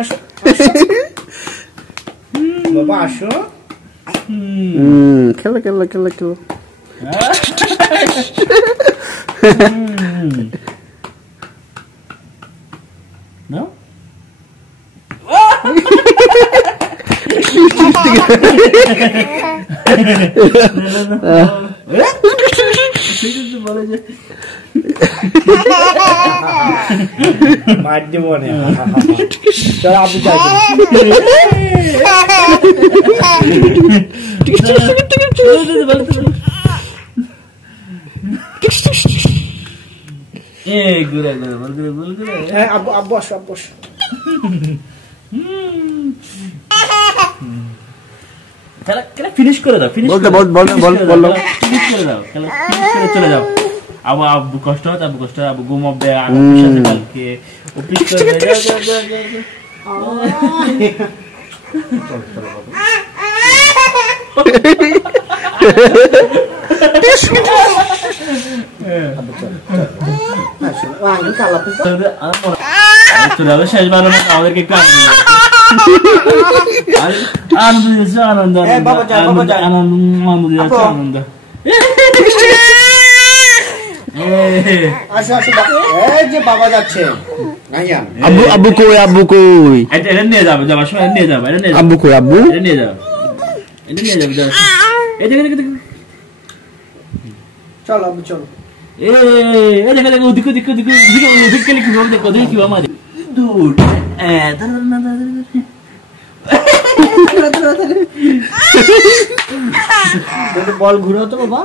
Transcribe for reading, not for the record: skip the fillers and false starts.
আসো বাবা আসো। খেলো খেলো খেলো খেলো। No? মার দিব না। চল আপনি যাই। ঘুরে ঘুরে বল ঘুরে বল ঘুরে। হ্যাঁ আব্বু আব্বু আসো আব্বু আসো। খেলা খেলা ফিনিশ করে দাও। ফিনিশ বলতে বল বল বল বল ফিনিশ করে দাও। খেলা ফিনিশ করে চলে যাও। আবু আব্বু কষ্ট হয়, আব্বু কষ্ট হয়, আব্বু ঘুমাবে আগামী সাথে কালকে অফিস করে যাও যাও যাও যাও। চল চল বাবা। আব্বু চল চল। আসো আঙ্কেল কালা তো। তোরা শেষবার না আমাদেরকে একটু আনন্দ দিয়েছে আনন্দ। বাবা যা বাবা যা আনন্দ আনন্দ দিয়েছে আনন্দ। আসো আসো এই যে বাবা যাচ্ছে। আব্বু আব্বু কই আব্বু কই? এটা নিয়ে যাবে যাবার সময় নিয়ে যাবে। এটা নিয়ে যাবে। আব্বু কই আব্বু? এটা নিয়ে যাবে। এটা নিয়ে যাবে যাও। এই দেখে চল আব্বু চল। এই দেখে দেখে ওদিকে ওদিকে ওদিকে ওদিকে লিখি বল দেখো দেখি আমার দূর দাঁড়া না দাঁড়া বল ঘুরাও তো বাবা।